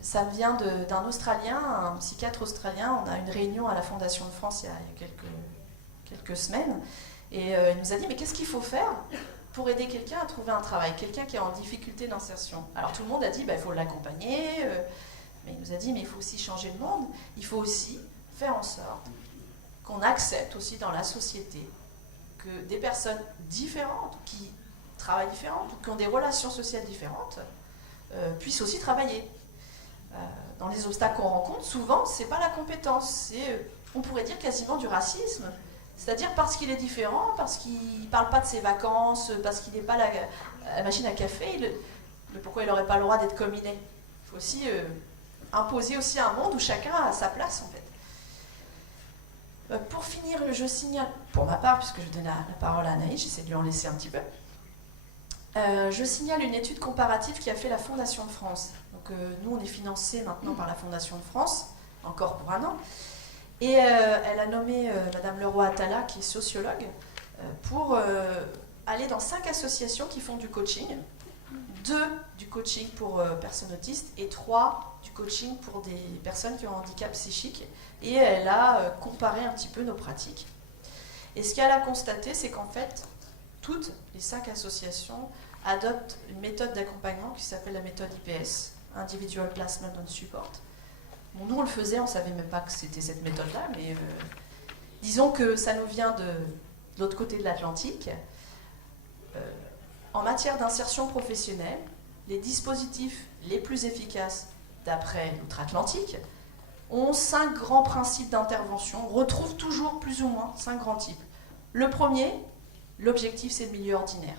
ça vient d'un Australien, un psychiatre australien. On a une réunion à la Fondation de France il y a quelques semaines. Et il nous a dit, mais qu'est-ce qu'il faut faire pour aider quelqu'un à trouver un travail, quelqu'un qui est en difficulté d'insertion. Alors tout le monde a dit, il faut l'accompagner, mais il nous a dit, mais il faut aussi changer le monde, il faut aussi faire en sorte qu'on accepte aussi dans la société que des personnes différentes, qui travaillent différentes, ou qui ont des relations sociales différentes, puissent aussi travailler. Dans les obstacles qu'on rencontre, souvent, c'est pas la compétence, c'est, on pourrait dire, quasiment du racisme. C'est-à-dire parce qu'il est différent, parce qu'il ne parle pas de ses vacances, parce qu'il n'est pas la machine à café, mais pourquoi il n'aurait pas le droit d'être comme il est? Il faut aussi imposer aussi un monde où chacun a sa place, en fait. Pour finir, je signale, pour ma part, puisque je donne la parole à Anaïs, j'essaie de lui en laisser un petit peu, je signale une étude comparative qui a fait la Fondation de France. Donc nous, on est financé maintenant par la Fondation de France, encore pour un an, et elle a nommé Madame Leroy-Atala, qui est sociologue, pour aller dans 5 associations qui font du coaching, 2 du coaching pour personnes autistes et 3 du coaching pour des personnes qui ont un handicap psychique. Et elle a comparé un petit peu nos pratiques. Et ce qu'elle a constaté, c'est qu'en fait, toutes les 5 associations adoptent une méthode d'accompagnement qui s'appelle la méthode IPS, Individual Placement on Support. Bon, nous, on le faisait, on ne savait même pas que c'était cette méthode-là, mais disons que ça nous vient de l'autre côté de l'Atlantique. En matière d'insertion professionnelle, les dispositifs les plus efficaces d'après l'outre-Atlantique ont 5 grands principes d'intervention. On retrouve toujours plus ou moins 5 grands types. Le premier, l'objectif, c'est le milieu ordinaire.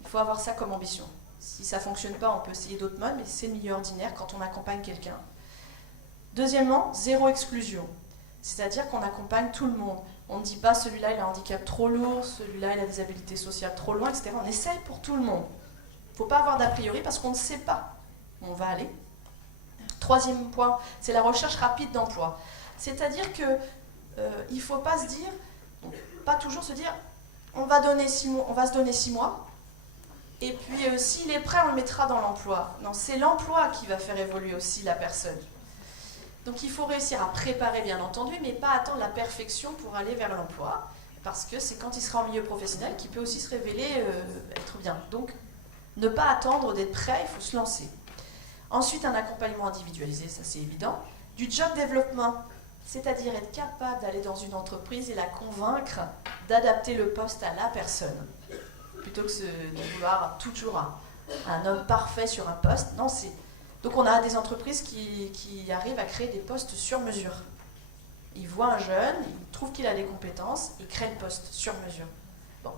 Il faut avoir ça comme ambition. Si ça ne fonctionne pas, on peut essayer d'autres modes, mais c'est le milieu ordinaire quand on accompagne quelqu'un. Deuxièmement, zéro exclusion. C'est-à-dire qu'on accompagne tout le monde. On ne dit pas celui-là il a un handicap trop lourd, celui-là il a des habilités sociales trop loin, etc. On essaye pour tout le monde. Il ne faut pas avoir d'a priori parce qu'on ne sait pas où on va aller. Troisième point, c'est la recherche rapide d'emploi. C'est-à-dire qu'il ne faut pas se dire, pas toujours se dire, on va se donner 6 mois, et puis s'il est prêt, on le mettra dans l'emploi. Non, c'est l'emploi qui va faire évoluer aussi la personne. Donc il faut réussir à préparer, bien entendu, mais pas attendre la perfection pour aller vers l'emploi, parce que c'est quand il sera en milieu professionnel qu'il peut aussi se révéler être bien. Donc ne pas attendre d'être prêt, il faut se lancer. Ensuite, un accompagnement individualisé, ça c'est évident. Du job development, c'est-à-dire être capable d'aller dans une entreprise et la convaincre d'adapter le poste à la personne, plutôt que de vouloir toujours un homme parfait sur un poste. Non, c'est... Donc on a des entreprises qui arrivent à créer des postes sur mesure. Ils voient un jeune, ils trouvent qu'il a des compétences, ils créent le poste sur mesure. Bon,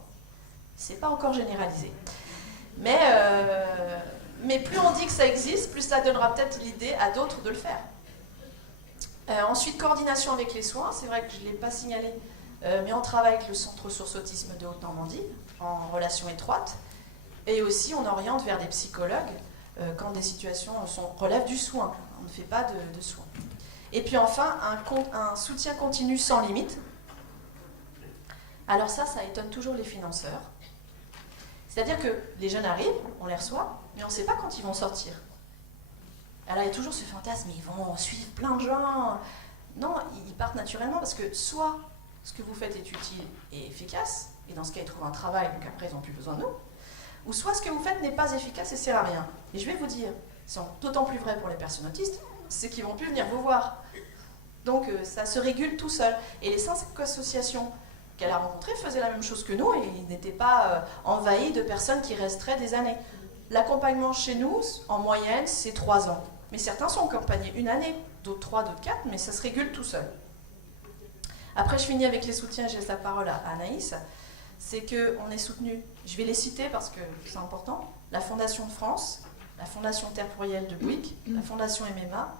c'est pas encore généralisé. Mais plus on dit que ça existe, plus ça donnera peut-être l'idée à d'autres de le faire. Ensuite, coordination avec les soins. C'est vrai que je ne l'ai pas signalé, mais on travaille avec le Centre Ressources Autisme de Haute-Normandie, en relation étroite. Et aussi, on oriente vers des psychologues quand des situations relèvent du soin. On ne fait pas de soins. Et puis enfin, un soutien continu sans limite. Alors ça étonne toujours les financeurs. C'est-à-dire que les jeunes arrivent, on les reçoit, mais on ne sait pas quand ils vont sortir. Alors il y a toujours ce fantasme, ils vont suivre plein de gens. Non, ils partent naturellement parce que soit ce que vous faites est utile et efficace, et dans ce cas ils trouvent un travail, donc après ils n'ont plus besoin de nous, ou soit ce que vous faites n'est pas efficace et sert à rien. Et je vais vous dire, c'est d'autant plus vrai pour les personnes autistes, c'est qu'ils ne vont plus venir vous voir. Donc ça se régule tout seul. Et les 5 associations qu'elle a rencontrées faisaient la même chose que nous, et ils n'étaient pas envahis de personnes qui resteraient des années. L'accompagnement chez nous, en moyenne, c'est 3 ans. Mais certains sont accompagnés 1 année, d'autres 3, d'autres 4, mais ça se régule tout seul. Après, je finis avec les soutiens, je laisse la parole à Anaïs. C'est qu'on est soutenu, je vais les citer parce que c'est important, la Fondation de France, la Fondation Terre Plurielle de Bouygues, la Fondation MMA,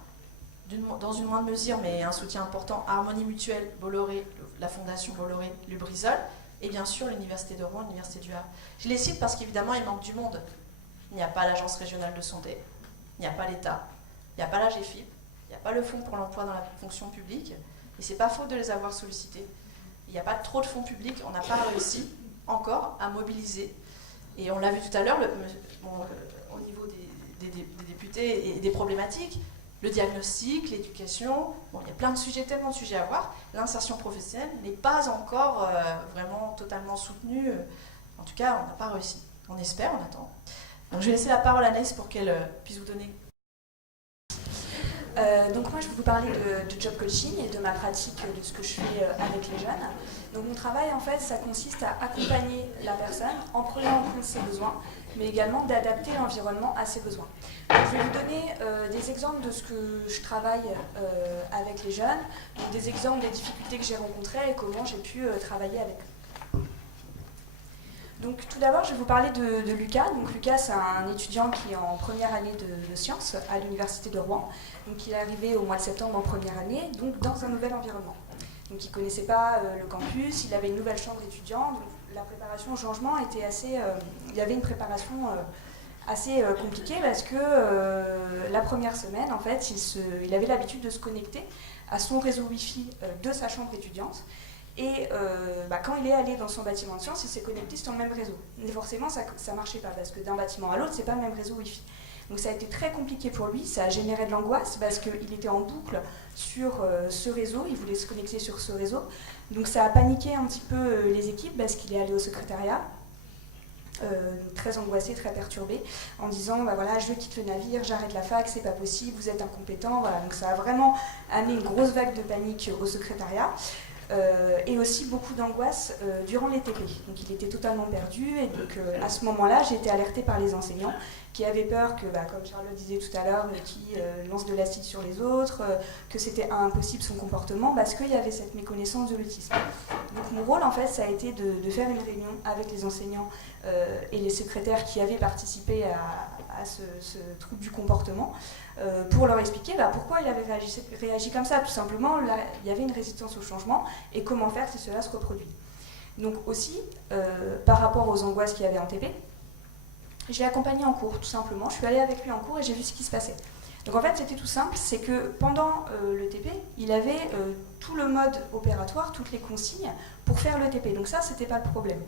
dans une moindre mesure, mais un soutien important, Harmonie Mutuelle, Bolloré, la Fondation Bolloré, Lubrizol, et bien sûr l'Université de Rouen, l'Université du Havre. Je les cite parce qu'évidemment, il manque du monde. Il n'y a pas l'Agence régionale de santé, il n'y a pas l'État, il n'y a pas la GFIP, il n'y a pas le Fonds pour l'emploi dans la fonction publique, et c'est pas faute de les avoir sollicités. Il n'y a pas trop de fonds publics, on n'a pas réussi encore à mobiliser. Et on l'a vu tout à l'heure, au niveau des députés et des problématiques, le diagnostic, l'éducation, il y a plein de sujets, tellement de sujets à voir. L'insertion professionnelle n'est pas encore vraiment totalement soutenue. En tout cas, on n'a pas réussi. On espère, on attend. Donc je vais laisser la parole à Anaïs pour qu'elle puisse vous donner. Donc moi je vais vous parler de job coaching et de ma pratique de ce que je fais avec les jeunes. Donc mon travail en fait ça consiste à accompagner la personne en prenant en compte ses besoins, mais également d'adapter l'environnement à ses besoins. Donc, je vais vous donner des exemples de ce que je travaille avec les jeunes, donc des exemples des difficultés que j'ai rencontrées et comment j'ai pu travailler avec eux. Donc tout d'abord, je vais vous parler de Lucas. Donc Lucas, c'est un étudiant qui est en première année de sciences à l'université de Rouen. Donc il est arrivé au mois de septembre en première année, donc dans un nouvel environnement. Donc il ne connaissait pas le campus, il avait une nouvelle chambre étudiant, donc la préparation au changement était assez... il y avait une préparation assez compliquée parce que la première semaine, en fait, il avait l'habitude de se connecter à son réseau Wi-Fi de sa chambre étudiante. Et quand il est allé dans son bâtiment de sciences, il s'est connecté sur le même réseau. Mais forcément, ça ne marchait pas, parce que d'un bâtiment à l'autre, ce n'est pas le même réseau Wi-Fi. Donc ça a été très compliqué pour lui, ça a généré de l'angoisse, parce qu'il était en boucle sur ce réseau, il voulait se connecter sur ce réseau. Donc ça a paniqué un petit peu les équipes, parce qu'il est allé au secrétariat, très angoissé, très perturbé, en disant voilà, je quitte le navire, j'arrête la fac, c'est pas possible, vous êtes incompétent. Voilà. Donc ça a vraiment amené une grosse vague de panique au secrétariat. Et aussi beaucoup d'angoisse durant les TP. Donc il était totalement perdu et donc à ce moment-là j'ai été alertée par les enseignants qui avaient peur que, comme Charlotte disait tout à l'heure, qu'il lance de l'acide sur les autres, que c'était impossible son comportement parce qu'il y avait cette méconnaissance de l'autisme. Donc mon rôle en fait ça a été de faire une réunion avec les enseignants et les secrétaires qui avaient participé à ce trouble du comportement pour leur expliquer pourquoi il avait réagi comme ça. Tout simplement, là, il y avait une résistance au changement et comment faire si cela se reproduit. Donc aussi, par rapport aux angoisses qu'il y avait en TP, je l'ai accompagné en cours, tout simplement. Je suis allée avec lui en cours et j'ai vu ce qui se passait. Donc en fait, c'était tout simple, c'est que pendant le TP, il avait tout le mode opératoire, toutes les consignes pour faire le TP. Donc ça, c'était pas le problème.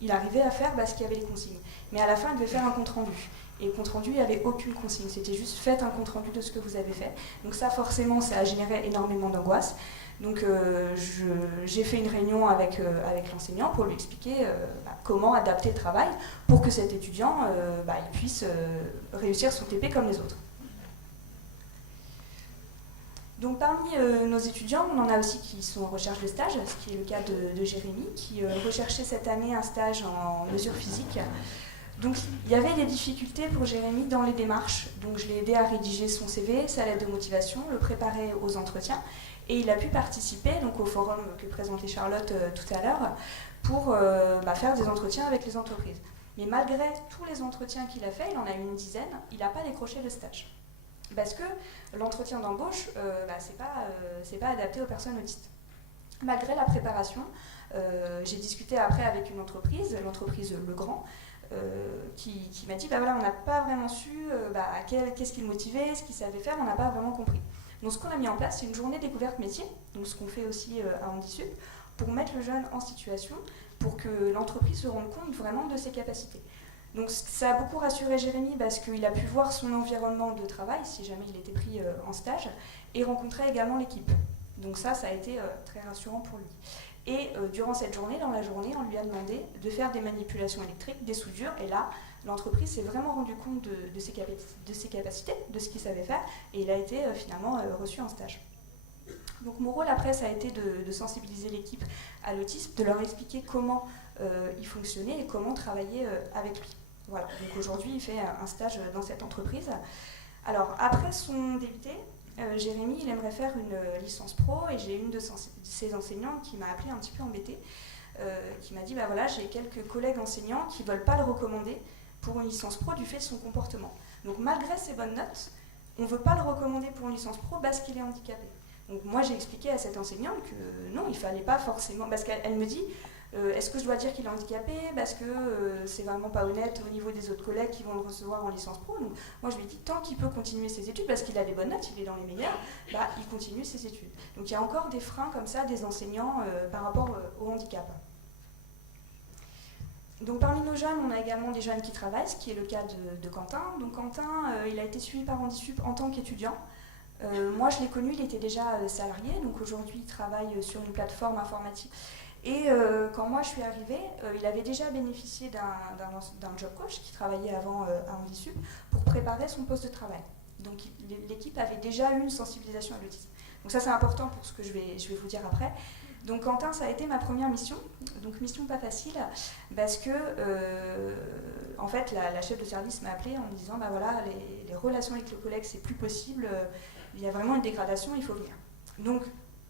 Il arrivait à faire ce qu'il y avait les consignes. Mais à la fin, il devait faire un compte-rendu. Et le compte-rendu, il n'y avait aucune consigne. C'était juste faites un compte-rendu de ce que vous avez fait. Donc ça, forcément, ça a généré énormément d'angoisse. Donc j'ai fait une réunion avec l'enseignant pour lui expliquer comment adapter le travail pour que cet étudiant il puisse réussir son TP comme les autres. Donc parmi nos étudiants, on en a aussi qui sont en recherche de stage, ce qui est le cas de Jérémy, qui recherchait cette année un stage en mesure physique. Donc il y avait des difficultés pour Jérémy dans les démarches. Donc je l'ai aidé à rédiger son CV, sa lettre de motivation, le préparer aux entretiens. Et il a pu participer donc, au forum que présentait Charlotte tout à l'heure pour faire des entretiens avec les entreprises. Mais malgré tous les entretiens qu'il a fait, il en a eu une dizaine, il n'a pas décroché le stage. Parce que l'entretien d'embauche, c'est pas adapté aux personnes autistes. Malgré la préparation, j'ai discuté après avec une entreprise, l'entreprise Legrand, qui m'a dit on n'a pas vraiment su qu'est-ce qu'il motivait, ce qu'il savait faire, on n'a pas vraiment compris. Donc ce qu'on a mis en place, c'est une journée découverte métier, donc ce qu'on fait aussi à Handisup, pour mettre le jeune en situation, pour que l'entreprise se rende compte vraiment de ses capacités. Donc ça a beaucoup rassuré Jérémy parce qu'il a pu voir son environnement de travail, si jamais il était pris en stage, et rencontrer également l'équipe. Donc ça a été très rassurant pour lui. Et durant cette journée, dans la journée, on lui a demandé de faire des manipulations électriques, des soudures, et là, l'entreprise s'est vraiment rendu compte de ses capacités, de ce qu'il savait faire, et il a été finalement reçu en stage. Donc mon rôle après, ça a été de sensibiliser l'équipe à l'autisme, de leur expliquer comment il fonctionnait et comment travailler avec lui. Voilà, donc aujourd'hui, il fait un stage dans cette entreprise. Alors, après son DUT, Jérémy, il aimerait faire une licence pro, et j'ai une de ses enseignantes qui m'a appelée un petit peu embêtée, qui m'a dit, j'ai quelques collègues enseignants qui ne veulent pas le recommander pour une licence pro du fait de son comportement. Donc malgré ses bonnes notes, on ne veut pas le recommander pour une licence pro parce qu'il est handicapé. Donc moi j'ai expliqué à cette enseignante que non, il ne fallait pas forcément, parce qu'elle me dit, est-ce que je dois dire qu'il est handicapé parce que c'est vraiment pas honnête au niveau des autres collègues qui vont le recevoir en licence pro. Donc moi je lui ai dit, tant qu'il peut continuer ses études, parce qu'il a des bonnes notes, il est dans les meilleures, il continue ses études. Donc il y a encore des freins comme ça des enseignants par rapport au handicap. Donc parmi nos jeunes, on a également des jeunes qui travaillent, ce qui est le cas de Quentin. Donc Quentin, il a été suivi par Handisup en tant qu'étudiant. Moi je l'ai connu, il était déjà salarié, donc aujourd'hui il travaille sur une plateforme informatique. Et quand moi je suis arrivée, il avait déjà bénéficié d'un job coach qui travaillait avant à Handisup pour préparer son poste de travail. Donc l'équipe avait déjà eu une sensibilisation à l'autisme. Donc ça c'est important pour ce que je vais vous dire après. Donc Quentin, ça a été ma première mission, donc mission pas facile, parce que en fait la chef de service m'a appelée en me disant bah voilà, les relations avec le collègue c'est plus possible, il y a vraiment une dégradation, il faut venir. Donc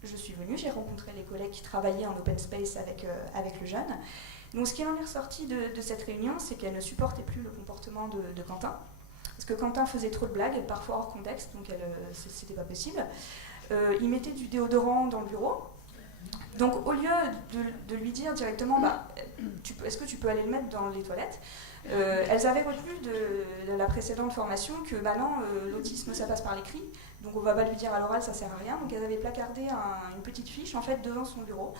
je suis venue, j'ai rencontré les collègues qui travaillaient en open space avec le jeune. Donc ce qui en est ressorti de cette réunion, c'est qu'elle ne supportait plus le comportement de Quentin, parce que Quentin faisait trop de blagues, parfois hors contexte, donc c'était pas possible. Il mettait du déodorant dans le bureau. Donc au lieu de lui dire directement bah, est-ce que tu peux aller le mettre dans les toilettes, elles avaient retenu de la précédente formation que bah non, l'autisme ça passe par l'écrit, donc on va pas lui dire à l'oral, ça sert à rien. Donc elles avaient placardé une petite fiche en fait devant son bureau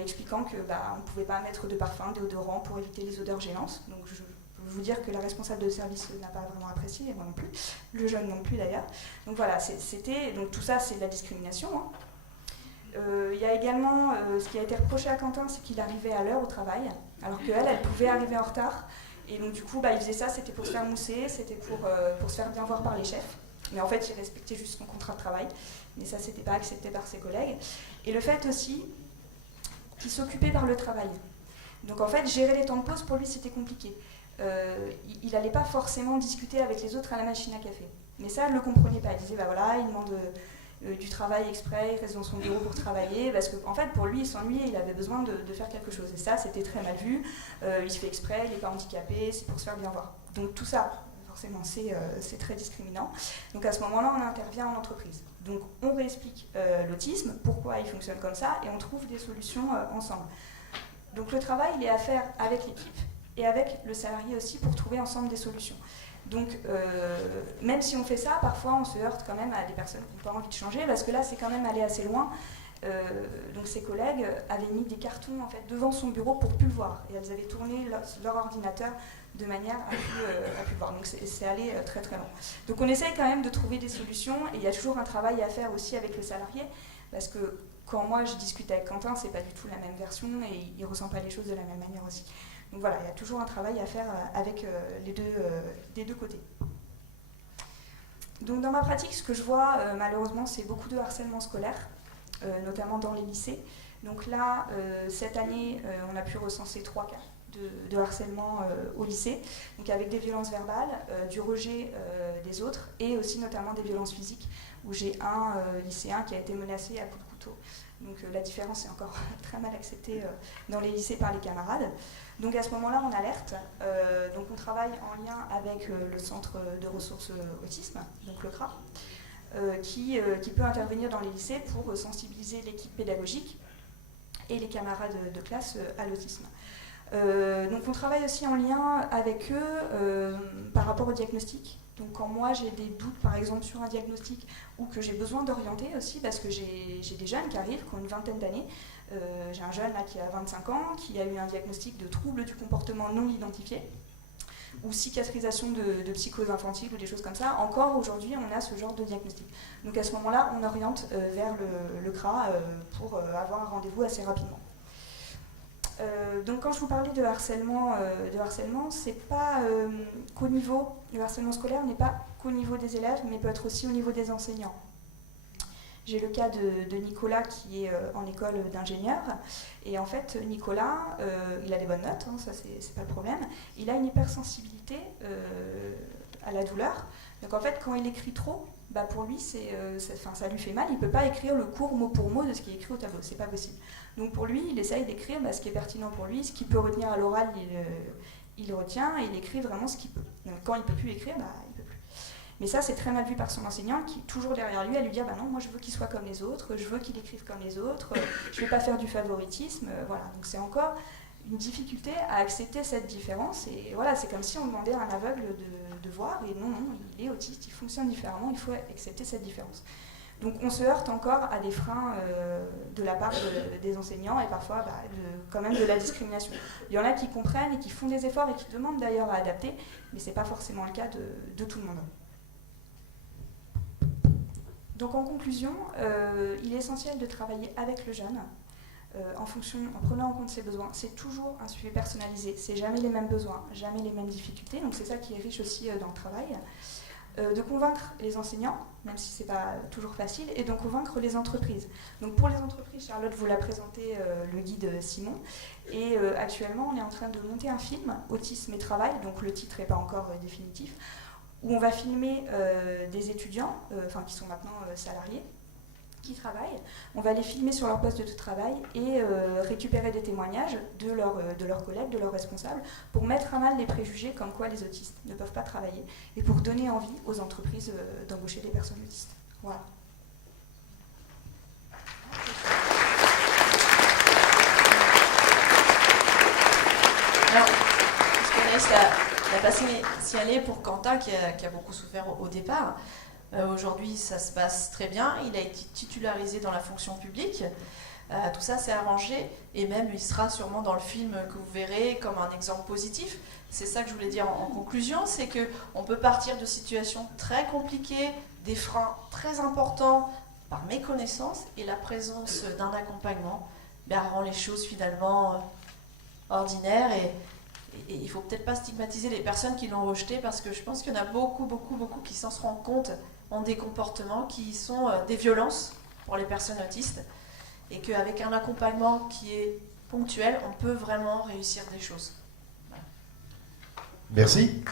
expliquant que bah, on ne pouvait pas mettre de parfum, de déodorant pour éviter les odeurs gênantes. Donc je peux vous dire que la responsable de service n'a pas vraiment apprécié, et moi non plus, le jeune non plus d'ailleurs. Donc voilà, donc tout ça c'est de la discrimination. Hein. Il y a également ce qui a été reproché à Quentin, c'est qu'il arrivait à l'heure au travail, alors qu'elle pouvait arriver en retard. Et donc du coup, bah, il faisait ça, c'était pour se faire mousser, c'était pour se faire bien voir par les chefs. Mais en fait, il respectait juste son contrat de travail. Mais ça, c'était pas accepté par ses collègues. Et le fait aussi qu'il s'occupait par le travail. Donc en fait, gérer les temps de pause, pour lui, c'était compliqué. Il n'allait pas forcément discuter avec les autres à la machine à café. Mais ça, elle ne le comprenait pas. Il disait, bah voilà, il demande du travail exprès, il reste dans son bureau pour travailler, parce que en fait, pour lui, il s'ennuyait, il avait besoin de faire quelque chose. Et ça, c'était très mal vu. Il se fait exprès, il n'est pas handicapé, c'est pour se faire bien voir. Donc tout ça, forcément, c'est très discriminant. Donc à ce moment-là, on intervient en entreprise. Donc on réexplique l'autisme, pourquoi il fonctionne comme ça, et on trouve des solutions ensemble. Donc le travail, il est à faire avec l'équipe et avec le salarié aussi pour trouver ensemble des solutions. Donc, même si on fait ça, parfois on se heurte quand même à des personnes qui n'ont pas envie de changer, parce que là, c'est quand même aller assez loin. Donc, ses collègues avaient mis des cartons en fait, devant son bureau pour ne plus le voir. Et elles avaient tourné leur ordinateur de manière à plus le voir. Donc, c'est allé très très loin. Donc, on essaye quand même de trouver des solutions, et il y a toujours un travail à faire aussi avec le salarié, parce que quand moi je discute avec Quentin, c'est pas du tout la même version, et il ne ressent pas les choses de la même manière aussi. Donc voilà, il y a toujours un travail à faire avec des deux côtés. Donc dans ma pratique, ce que je vois malheureusement, c'est beaucoup de harcèlement scolaire, notamment dans les lycées. Donc là, cette année, on a pu recenser 3 cas de harcèlement au lycée, donc avec des violences verbales, du rejet des autres, et aussi notamment des violences physiques, où j'ai un lycéen qui a été menacé à coups de couteau. Donc la différence est encore très mal acceptée dans les lycées par les camarades. Donc à ce moment-là, on alerte. Donc on travaille en lien avec le Centre de ressources autisme, donc le CRA, qui peut intervenir dans les lycées pour sensibiliser l'équipe pédagogique et les camarades de classe à l'autisme. Donc on travaille aussi en lien avec eux par rapport au diagnostic. Donc quand moi j'ai des doutes par exemple sur un diagnostic ou que j'ai besoin d'orienter aussi, parce que j'ai des jeunes qui arrivent, qui ont une vingtaine d'années. J'ai un jeune là qui a 25 ans, qui a eu un diagnostic de trouble du comportement non identifié ou cicatrisation de psychose infantile ou des choses comme ça. Encore aujourd'hui, on a ce genre de diagnostic. Donc à ce moment-là, on oriente vers le CRA pour avoir un rendez-vous assez rapidement. Donc quand je vous parlais de harcèlement, c'est pas qu'au niveau, le harcèlement scolaire n'est pas qu'au niveau des élèves, mais peut être aussi au niveau des enseignants. J'ai le cas de Nicolas qui est en école d'ingénieur, et en fait Nicolas, il a des bonnes notes, hein, ça c'est pas le problème, il a une hypersensibilité à la douleur, donc en fait quand il écrit trop, bah pour lui ça lui fait mal, il peut pas écrire le cours mot pour mot de ce qui est écrit au tableau, c'est pas possible. Donc pour lui, il essaye d'écrire ce qui est pertinent pour lui, ce qu'il peut retenir à l'oral, il le retient, et il écrit vraiment ce qu'il peut. Donc quand il peut plus écrire, il peut plus. Mais ça, c'est très mal vu par son enseignant qui est toujours derrière lui à lui dire non, moi je veux qu'il soit comme les autres, je veux qu'il écrive comme les autres, je ne vais pas faire du favoritisme. Voilà. Donc c'est encore une difficulté à accepter cette différence. Et voilà, c'est comme si on demandait à un aveugle de voir, et non, il est autiste, il fonctionne différemment, il faut accepter cette différence. Donc on se heurte encore à des freins de la part des enseignants et parfois quand même de la discrimination. Il y en a qui comprennent et qui font des efforts et qui demandent d'ailleurs à adapter, mais ce n'est pas forcément le cas de tout le monde. Donc en conclusion, il est essentiel de travailler avec le jeune en prenant en compte ses besoins. C'est toujours un suivi personnalisé, c'est jamais les mêmes besoins, jamais les mêmes difficultés, donc c'est ça qui est riche aussi dans le travail. de convaincre les enseignants, même si ce n'est pas toujours facile, et de convaincre les entreprises. Donc pour les entreprises, Charlotte vous l'a présenté, le guide Simon, et actuellement on est en train de monter un film, Autisme et Travail, donc le titre n'est pas encore définitif, où on va filmer des étudiants, qui sont maintenant salariés, qui travaillent. On va les filmer sur leur poste de travail et récupérer des témoignages de leurs collègues, de leurs responsables, pour mettre à mal les préjugés comme quoi les autistes ne peuvent pas travailler et pour donner envie aux entreprises d'embaucher des personnes autistes. Voilà. Alors, puisqu'Anaïs l'a pas signalé pour Quentin qui a beaucoup souffert au départ. Aujourd'hui, ça se passe très bien. Il a été titularisé dans la fonction publique. Tout ça s'est arrangé et même il sera sûrement dans le film que vous verrez comme un exemple positif. C'est ça que je voulais dire en conclusion, c'est qu'on peut partir de situations très compliquées, des freins très importants par méconnaissance et la présence d'un accompagnement rend les choses finalement ordinaires et il ne faut peut-être pas stigmatiser les personnes qui l'ont rejeté parce que je pense qu'il y en a beaucoup qui s'en rendent compte, ont des comportements qui sont des violences pour les personnes autistes et qu'avec un accompagnement qui est ponctuel, on peut vraiment réussir des choses. Voilà. Merci.